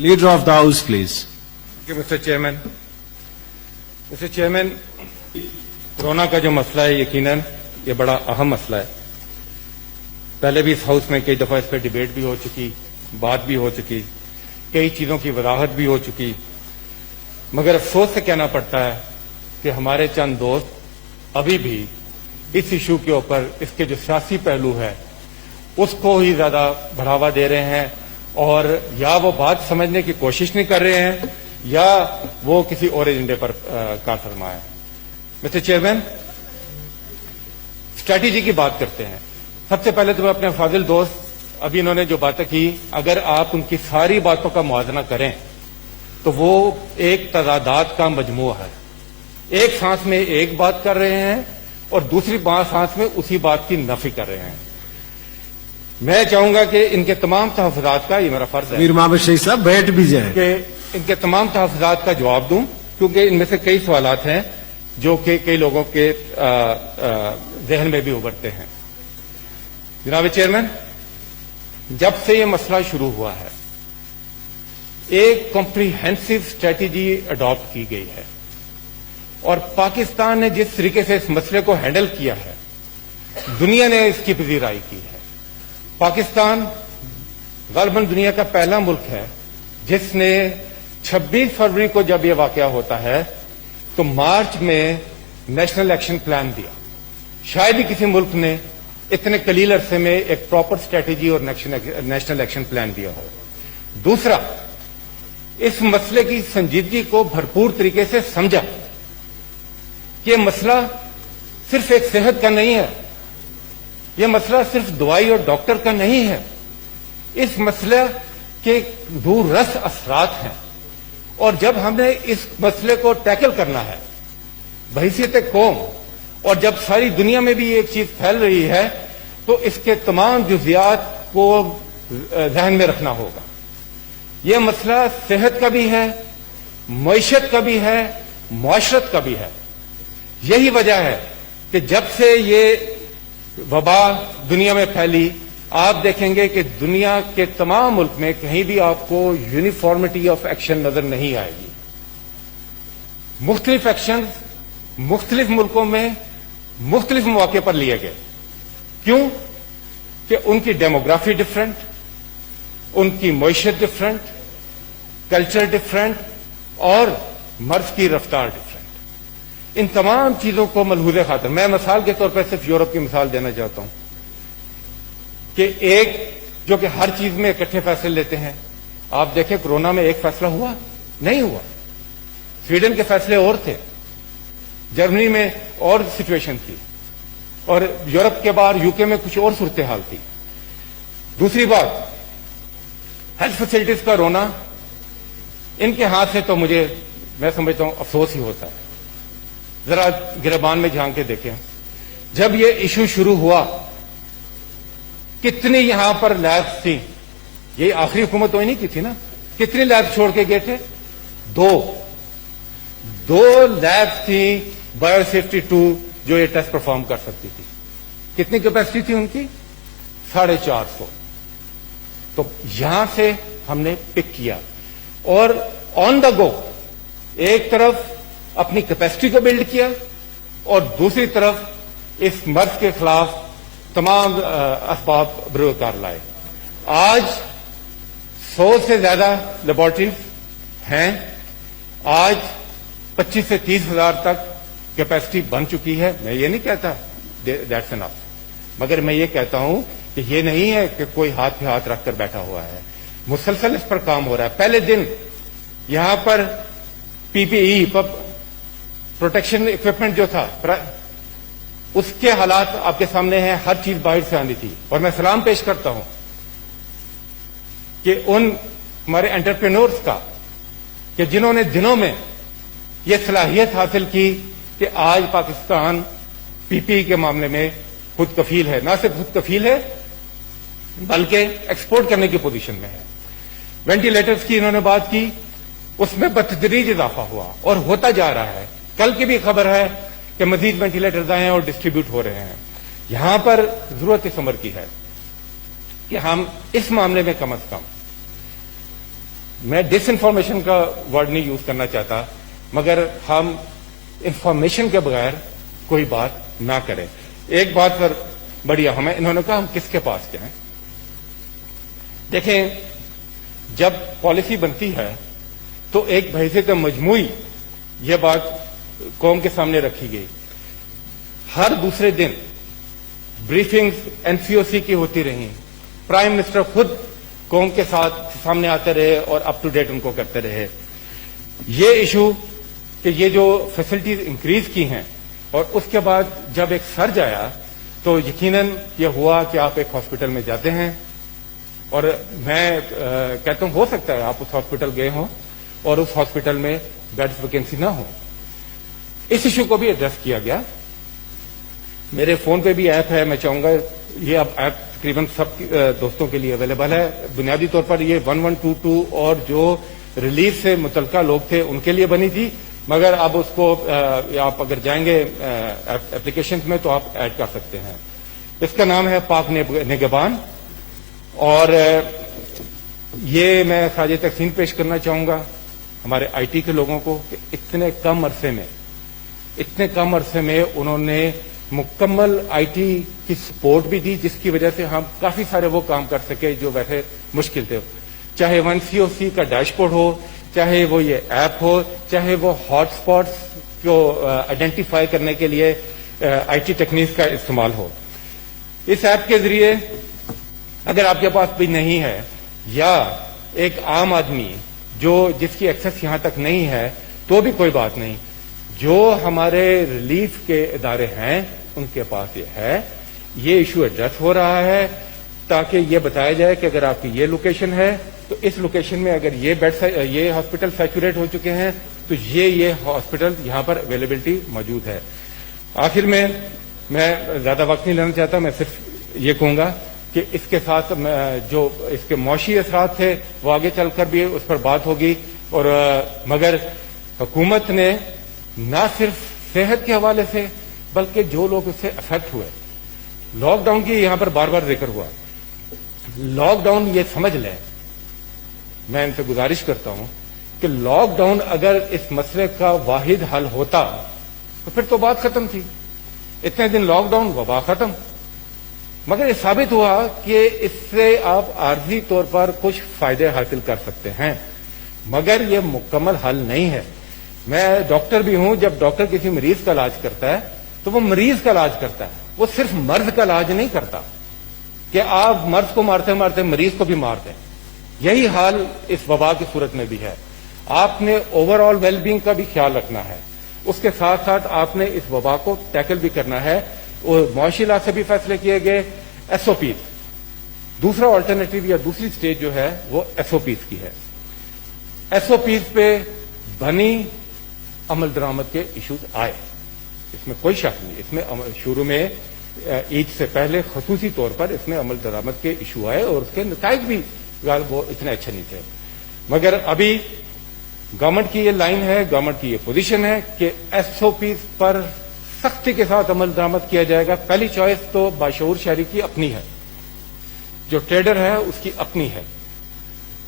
Leader of the House, please. Mr. Chairman, corona का जो मसला है यकीनन ये बड़ा अहम मसला है। पहले भी इस हाउस में कई दफ़ा इस पर डिबेट भी हो चुकी, बात भी हो चुकी, कई चीज़ों की वजाहत भी हो चुकी, मगर अफसोस से कहना पड़ता है कि हमारे चंद दोस्त अभी भी इस इशू के ऊपर इसके जो सियासी पहलू है उसको ही ज़्यादा बढ़ावा दे रहे हैं और या वो बात समझने की कोशिश नहीं कर रहे हैं या वो किसी और एजेंडे पर कार फरमा है। मिस्टर चेयरमैन, स्ट्रैटेजी की बात करते हैं। सबसे पहले तो मैं अपने फाजिल दोस्त अभी इन्होंने जो बातें की, अगर आप उनकी सारी बातों का मुआवजा करें तो वो एक तजादात का मजमू है। एक सांस में एक बात कर रहे हैं और दूसरी सांस में उसी बात की नफी कर रहे हैं। मैं चाहूंगा कि इनके तमाम तहफ़्फ़ुज़ात का, ये मेरा फर्ज है मीर मोहम्मद शहीद साहब बैठ भी जाए, कि इनके तमाम तहफ़्फ़ुज़ात का जवाब दूं, क्योंकि इनमें से कई सवालात हैं जो कि कई लोगों के जहन में भी उभरते हैं। जनाब चेयरमैन, जब से ये मसला शुरू हुआ है एक कॉम्प्रिहेंसिव स्ट्रेटेजी अडॉप्ट की गई है और पाकिस्तान ने जिस तरीके से इस मसले को हैंडल किया है दुनिया ने इसकी पजीराई की है। पाकिस्तान गलबन दुनिया का पहला मुल्क है जिसने 26 फरवरी को जब यह वाकया होता है तो मार्च में नेशनल एक्शन प्लान दिया। शायद ही किसी मुल्क ने इतने कलील अरसे में एक प्रॉपर स्ट्रेटेजी और नेशनल एक्शन प्लान दिया हो। दूसरा, इस मसले की संजीदगी को भरपूर तरीके से समझा कि यह मसला सिर्फ एक सेहत का नहीं है, यह मसला सिर्फ दवाई और डॉक्टर का नहीं है, इस मसले के दूररस असरात हैं और जब हमने इस मसले को टैकल करना है बहैसियत कौम और जब सारी दुनिया में भी एक चीज फैल रही है तो इसके तमाम जुज़ियात को ज़हन में रखना होगा। यह मसला सेहत का भी है, मईशत का भी है, मुआशरत का भी है। यही वजह है कि जब से ये वबा दुनिया में फैली आप देखेंगे कि दुनिया के तमाम मुल्क में कहीं भी आपको यूनिफॉर्मिटी ऑफ एक्शन नजर नहीं आएगी। मुख्तलिफ एक्शन मुख्तलिफ मुल्कों में मुख्तलिफ मौके पर लिए गए। क्यों? कि उनकी डेमोग्राफी डिफरेंट, उनकी मईशत डिफरेंट, कल्चर डिफरेंट और मर्ज की रफ्तार डिफरेंट। इन तमाम चीजों को मलहूज़े खातिर मैं मिसाल के तौर पर सिर्फ यूरोप की मिसाल देना चाहता हूं कि एक जो कि हर चीज में इकट्ठे फैसले लेते हैं। आप देखें कोरोना में एक फैसला हुआ नहीं हुआ, स्वीडन के फैसले और थे, जर्मनी में और सिचुएशन थी और यूरोप के बाहर यूके में कुछ और सूरत हाल थी। दूसरी बात, हेल्थ फैसिलिटीज का रोना इनके हाथ से तो मैं समझता हूं अफसोस ही होता है। जरा गिरबान में झांक के देखें, जब ये इशू शुरू हुआ कितनी यहां पर लैब्स थी, ये आखिरी हुकूमत तो ही नहीं की थी ना, कितनी लैब्स छोड़ के गए थे? दो लैब्स थी बायोसेफ्टी 2 जो ये टेस्ट परफॉर्म कर सकती थी। कितनी कैपेसिटी थी उनकी? 450। तो यहां से हमने पिक किया और ऑन द गो एक तरफ अपनी कैपेसिटी को बिल्ड किया और दूसरी तरफ इस मर्ज के खिलाफ तमाम असबाब बरोकार लाए। आज 100 से ज्यादा लेबोरेटरीज हैं, आज 25 से 30 हजार तक कैपेसिटी बन चुकी है। मैं ये नहीं कहता दैट्स एनफ, मगर मैं ये कहता हूं कि ये नहीं है कि कोई हाथ पे हाथ रखकर बैठा हुआ है, मुसलसल इस पर काम हो रहा है। पहले दिन यहां पर पीपीई प्रोटेक्शन इक्विपमेंट जो था उसके हालात आपके सामने हैं, हर चीज बाहर से आनी थी और मैं सलाम पेश करता हूं कि उन हमारे एंटरप्रेन्योर्स का कि जिन्होंने दिनों में यह सलाहियत हासिल की कि आज पाकिस्तान पीपीई के मामले में खुद कफील है। ना सिर्फ खुद कफील है बल्कि एक्सपोर्ट करने की पोजीशन में है। वेंटिलेटर्स की इन्होंने बात की, उसमें बतदरीज इजाफा हुआ और होता जा रहा है। कल की भी खबर है कि मजीद वेंटिलेटर्स आए हैं और डिस्ट्रीब्यूट हो रहे हैं। यहां पर जरूरत इस उम्र की है कि हम इस मामले में कम अज कम میں ڈس انفارمیشن کا ورڈ نہیں یوز کرنا چاہتا، مگر ہم انفارمیشن کے بغیر کوئی بات نہ کریں. ایک بات پر بڑی اہم ہے، انہوں نے کہا ہم کس کے پاس جائیں. دیکھیں، جب پالیسی بنتی ہے تو ایک بحیثیت مجموعی یہ بات قوم کے سامنے رکھی گئی. ہر دوسرے دن بریفنگز NCOC کی ہوتی رہیں، پرائم منسٹر خود قوم کے ساتھ سامنے آتے رہے اور اپ ٹو ڈیٹ ان کو کرتے رہے. یہ ایشو کہ یہ جو فیسلٹیز انکریز کی ہیں اور اس کے بعد جب ایک سرج آیا تو یقیناً یہ ہوا کہ آپ ایک ہاسپٹل میں جاتے ہیں اور میں کہتا ہوں ہو سکتا ہے آپ اس ہاسپٹل گئے ہوں اور اس ہاسپٹل میں بیڈز ویکینسی نہ ہو. اس ایشو کو بھی ایڈریس کیا گیا. میرے فون پہ بھی ایپ ہے، میں چاہوں گا یہ اب ایپ تقریباً سب دوستوں کے لیے اویلیبل ہے. بنیادی طور پر یہ 1122 اور جو ریلیز سے متعلقہ لوگ تھے ان کے لیے بنی تھی، مگر اب اس کو آپ اگر جائیں گے ایپلیکیشن میں تو آپ ایڈ کر سکتے ہیں. اس کا نام ہے پاک نگہبان، اور یہ میں خراج تحسین پیش کرنا چاہوں گا ہمارے IT کے لوگوں کو کہ اتنے کم عرصے میں انہوں نے مکمل IT کی سپورٹ بھی دی، جس کی وجہ سے ہم کافی سارے وہ کام کر سکے جو ویسے مشکل تھے. چاہے NCOC کا ڈیش بورڈ ہو، چاہے وہ یہ ایپ ہو، چاہے وہ ہاٹ اسپاٹس کو آئیڈینٹیفائی کرنے کے لیے IT ٹیکنیکس کا استعمال ہو. اس ایپ کے ذریعے اگر آپ کے پاس بھی نہیں ہے یا ایک عام آدمی جس کی ایکسس یہاں تک نہیں ہے تو بھی کوئی بات نہیں، جو ہمارے ریلیف کے ادارے ہیں ان کے پاس یہ ہے. یہ ایشو ایڈریس ہو رہا ہے تاکہ یہ بتایا جائے کہ اگر آپ کی یہ لوکیشن ہے تو اس لوکیشن میں اگر یہ ہاسپٹل سیچوریٹ ہو چکے ہیں تو یہ ہاسپٹل یہاں پر اویلیبلٹی موجود ہے. آخر میں زیادہ وقت نہیں لینا چاہتا، میں صرف یہ کہوں گا کہ اس کے ساتھ جو اس کے معاشی اثرات تھے وہ آگے چل کر بھی اس پر بات ہوگی، اور مگر حکومت نے نہ صرف صحت کے حوالے سے بلکہ جو لوگ اس سے افیکٹ ہوئے، لاک ڈاؤن کی یہاں پر بار بار ذکر ہوا، لاک ڈاؤن یہ سمجھ لیں، میں ان سے گزارش کرتا ہوں کہ لاک ڈاؤن اگر اس مسئلے کا واحد حل ہوتا تو پھر تو بات ختم تھی. اتنے دن لاک ڈاؤن، وبا ختم. مگر یہ ثابت ہوا کہ اس سے آپ عارضی طور پر کچھ فائدے حاصل کر سکتے ہیں، مگر یہ مکمل حل نہیں ہے. میں ڈاکٹر بھی ہوں، جب ڈاکٹر کسی مریض کا علاج کرتا ہے تو وہ مریض کا علاج کرتا ہے، وہ صرف مرض کا علاج نہیں کرتا کہ آپ مرض کو مارتے مارتے مریض کو بھی مار دیں. یہی حال اس وبا کی صورت میں بھی ہے. آپ نے اوور آل ویل بینگ کا بھی خیال رکھنا ہے، اس کے ساتھ ساتھ آپ نے اس وبا کو ٹیکل بھی کرنا ہے. اور معاشی لحاظ سے بھی فیصلے کیے گئے. SOPs، دوسرا آلٹرنیٹو یا دوسری سٹیج جو ہے وہ SOPs کی ہے. SOPs پہ بنی عمل درآمد کے ایشوز آئے، اس میں کوئی شک نہیں. اس میں شروع میں عید سے پہلے خصوصی طور پر اس میں عمل درآمد کے ایشو آئے اور اس کے نتائج بھی وہ اتنے اچھے نہیں تھے. مگر ابھی گورنمنٹ کی یہ لائن ہے، گورنمنٹ کی یہ پوزیشن ہے کہ SOPs پر سختی کے ساتھ عمل درآمد کیا جائے گا. پہلی چوائس تو باشعور شہری کی اپنی ہے، جو ٹریڈر ہے اس کی اپنی ہے،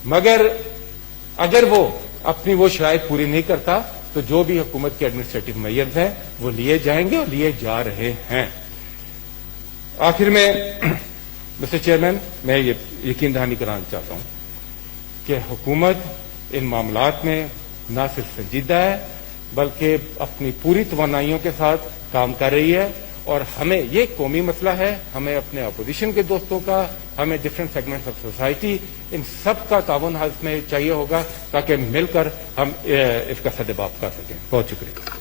مگر اگر وہ اپنی وہ شرائط پوری نہیں کرتا تو جو بھی حکومت کے ایڈمنسٹریٹو میئرز ہیں وہ لیے جائیں گے اور لیے جا رہے ہیں. آخر میں مسٹر چیئرمین، میں یہ یقین دہانی کرانا چاہتا ہوں کہ حکومت ان معاملات میں نہ صرف سنجیدہ ہے بلکہ اپنی پوری توانائیوں کے ساتھ کام کر رہی ہے. اور ہمیں یہ قومی مسئلہ ہے، ہمیں اپنے اپوزیشن کے دوستوں کا، ہمیں ڈفرینٹ سیگمنٹس آف سوسائٹی، ان سب کا تعاون اس میں چاہیے ہوگا تاکہ مل کر ہم اس کا سدباب کر سکیں. بہت شکریہ.